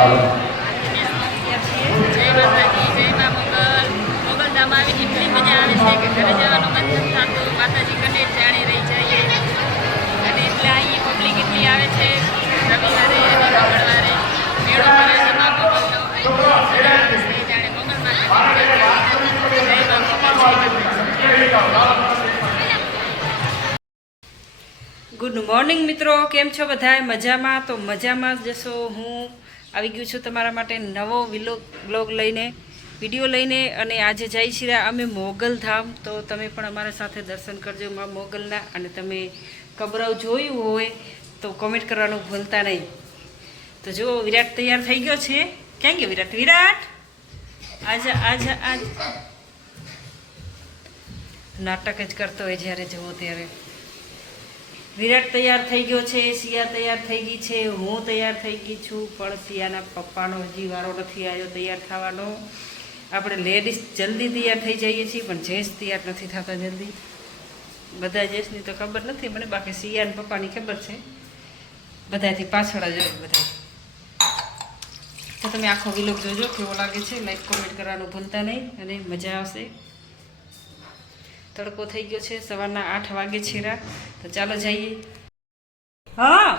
જય માતાજી, જય મા મોગલ. મોગલધામ આવીને એટલી મજા આવે છે કે ઘરે જવાનું મન નથી થતું. માતાજી કને જાણી રહી જઈએ અને એટલે અહીં પબ્લિક એટલી આવે છે. રવિવારે અને મંગળવારે મેળો ભરે છે મા મોગલનો. જાણે મોગલ માતાજી જય મા મોગલ. ગુડ મોર્નિંગ મિત્રો, કેમ છો બધાય? મજામાં? તો મજામાં જ જશો. હું આવી ગયું છું તમારા માટે નવો વ્લોગ લઈને, વિડીયો લઈને. અને આજે જઈ છીએ અમે મોગલધામ. તો તમે પણ અમારા સાથે દર્શન કરજો મા મોગલના. અને તમે કબરાવ જોયું હોય તો કોમેન્ટ કરવાનું ભૂલતા નહીં. તો જો વિરાટ તૈયાર થઈ ગયો છે. ક્યાં ગયો વિરાટ? વિરાટ આજા આજા આજ નાટક જ કરતો હોય જ્યારે જવો ત્યારે. વિરાટ તૈયાર થઈ ગયો છે, સિયા તૈયાર થઈ ગઈ છે, હું તૈયાર થઈ ગઈ છું. પણ સિયાના પપ્પાનો હજી વારો નથી આવ્યો તૈયાર થવાનો. આપણે લેડીઝ જલ્દી તૈયાર થઈ જઈએ છીએ, પણ જેન્ટ્સ તૈયાર નથી થતા જલ્દી. બધા જેન્ટ્સની તો ખબર નથી મને, બાકી સિયાના પપ્પાની ખબર છે. બધાથી પાછળ જ હોય બધા. તો તમે આખો વિલોગ જોજો, કેવો લાગે છે. લાઈક કોમેન્ટ કરવાનું ભૂલતા નહીં અને મજા આવશે. તડકો થઈ ગયો છે, સવારના 8 વાગે છેરા. તો ચાલો જઈએ. હા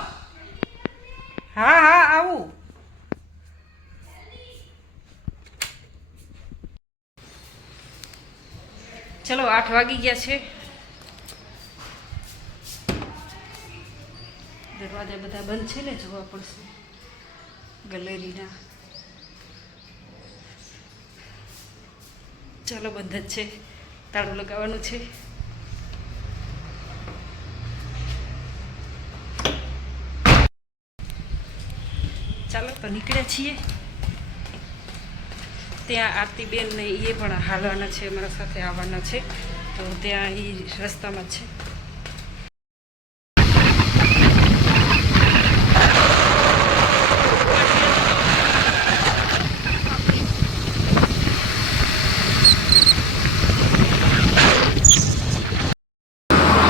હા હા આવું. ચલો 8 વાગી ગયા છે. દરવાજા બધા બંધ છે ને, જોવા પડશે ગેલેરીના. ચાલો બંધ જ છે, તાળું લગાવવાનું છે. ચાલો તો નીકળ્યા છીએ. ત્યાં આરતીબેન ને એ પણ હાલવાના છે, અમારા સાથે આવવાના છે. તો ત્યાં એ રસ્તામાં જ છે.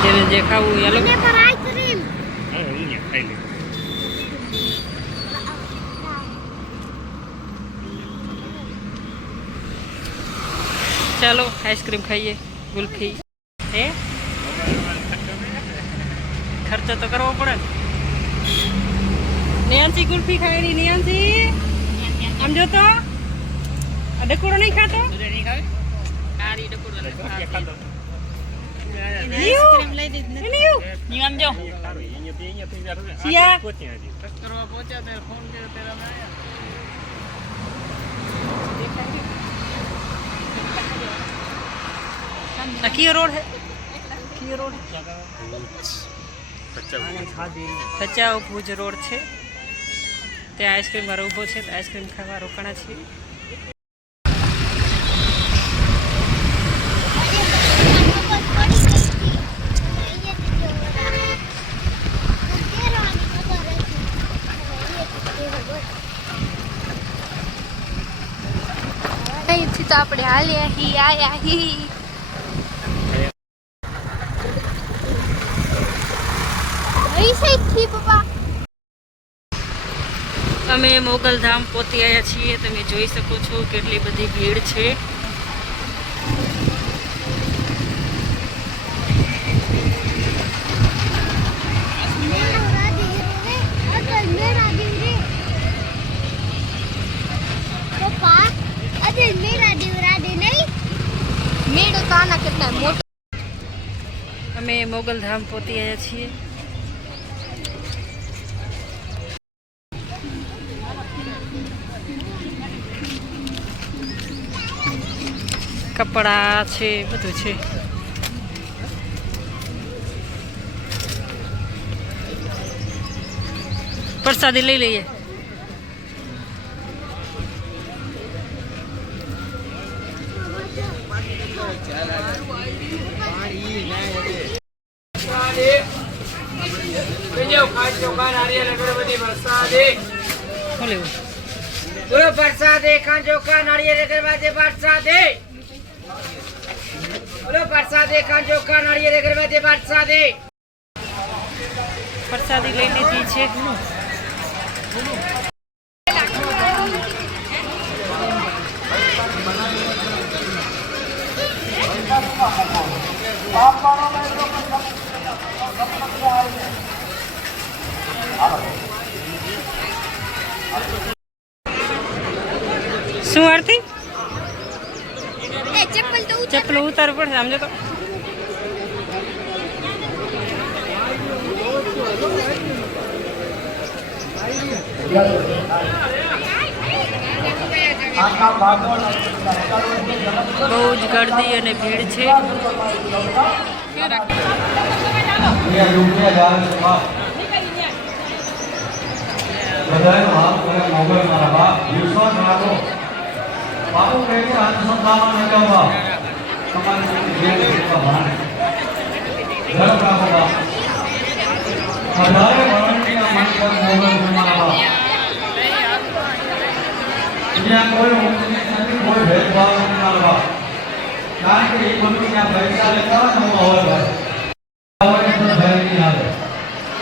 જેને જે ખાવું એ લોકો. ચાલો આઈસ્ક્રીમ ખાઈએ, ગુલ્ફી. હે ખર્ચો તો કરવો પડે ને. નિયાંશી ગુલ્ફી ખાઈ. નિયાંશી આમ જો તો ડકોડો નહીં ખાતો. किया रोड है, किया रोड भचाऊ भुज रोड છે. ત્યાં આઈસ્ક્રીમ વાળો ઊભો છે, તો આઈસ્ક્રીમ ખાવા રોકાણા છીએ. અહીંથી તો આપણે હાલ્યા હી આયા હી. અમે મોગલધામ પહોંચી આવ્યા છીએ. તમે જોઈ શકો છો કેટલી બધી ભીડ છે. અમે મોગલધામ પહોંચી આવ્યા છીએ. કપડા છે, બધું છે. પ્રસાદી લઈ લઈએ. બોલો પ્રસાદે કાંજો કા નાળિયેર અગરબત્તી પ્રસાદે. બોલો પ્રસાદે કાંજો કા નાળિયેર અગરબત્તી પ્રસાદે. પ્રસાદી લઈ લીધી છે. શું આરતી એ ચપ્પલ તો ચપ્પલ ઉતારવું પડશે સમજો તો બહુ જ ગર્દી અને ભીડ છે બાપુ કહેતો અંધશ્રદ્ધામાં ન જવા તમારી ઘર રાખો બાપ વધારે ભણવાની મન પર મોબાઈલ બનાવવા ત્યાં કોઈ નથી કોઈ ભેદભાવ નથી કરવા કારણ કે એ બધું ત્યાં પૈસા લેતા હોય હોય ભાઈ તો ભય નહીં આવે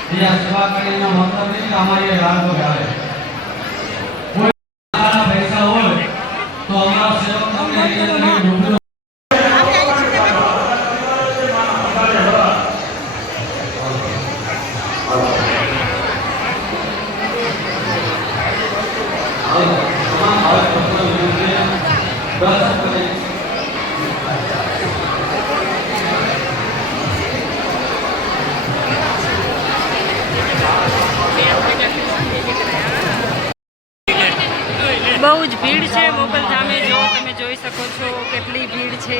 ત્યાં સેવા કરીને મતલબ નહીં અમારી રાહ આવે કોઈ પૈસા હોય તો અમારા સેવક તમને રૂબરૂ બહુ જ ભીડ છે મોગલધામે જો તમે જોઈ શકો છો કેટલી ભીડ છે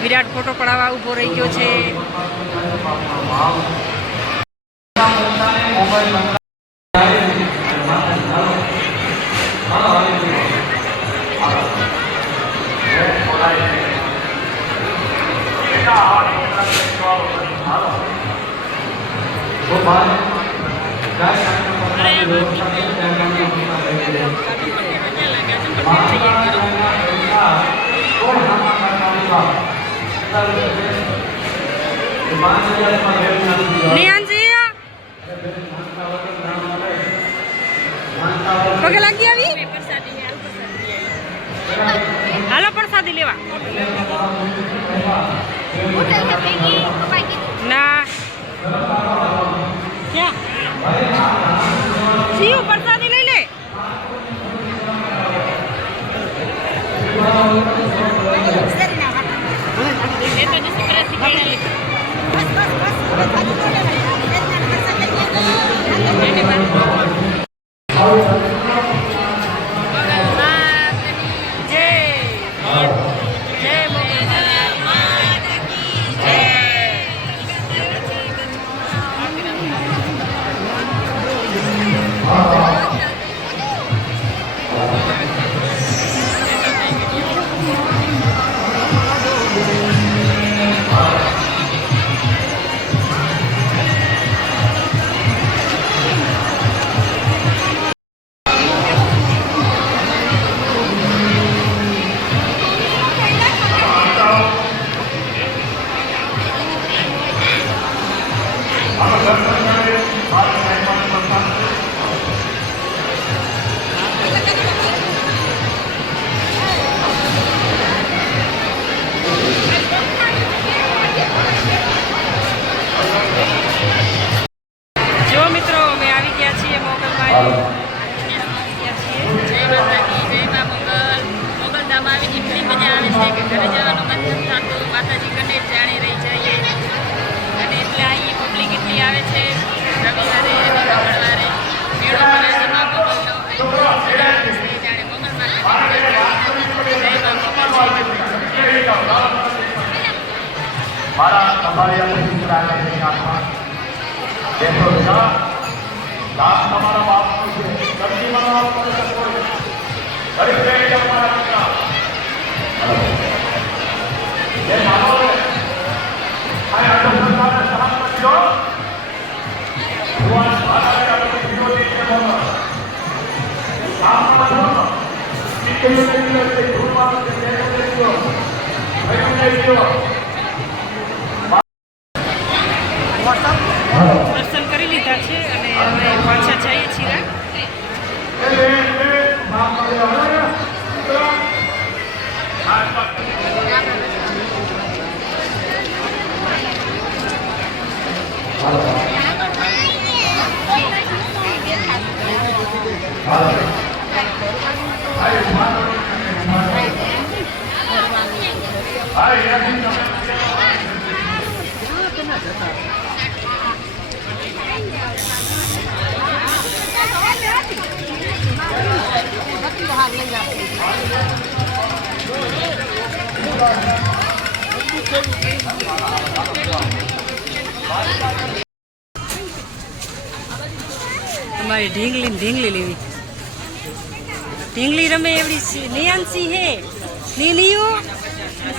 વિરાટ ફોટો પડાવવા ઊભો રહી ગયો છે નિયાંજી પગે લાગી આવી હાલો પ્રસાદી લેવા હોટલ હે પેગી કપાઈ ગઈ ના ક્યાં સીયુ પ્રસાદી લઈ લે મારા તમારી અપેક્ષિત રાખે આત્મા દેખો બેટા દાસ તમારા બાપનું છે સબ્જી મારા બાપનું છે દરેક જગ્યાએ તમારા પિતા એ માનો આ અંધશ્રદ્ધાને સહન કરજો ભગવાન ભારે આપણે વિરોધી છે બોલો સામના બોલો નીકળીને તે ધૂળમાં તે દેજો ભય દેજો દર્શન કરી લીધા છે અને અમે પાછા જઈએ છીએ તમારી ઢીંગલી લેવી. ઢીંગલી રમે એવડી નિયાંશી હે નીનીઓ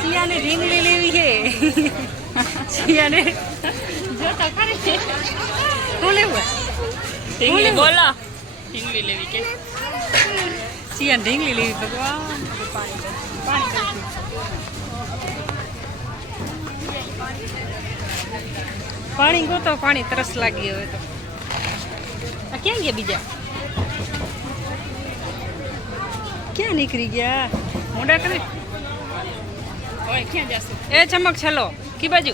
સિયાને ઢીંગલી લેવી હે. સિયાને જોતા ખરી છે શું લેવું ઢીંગલી બોલો ઢીંગલી લેવી કે સિયાને ઢીંગલી લેવી. ભગવાન પાણી ગોતો પાણી તરસ લાગી હવે તો. આ ક્યાં ગયા બીજા ક્યાં નીકળી ગયા મોડા કરે. એ ચમક છલો કી બાજુ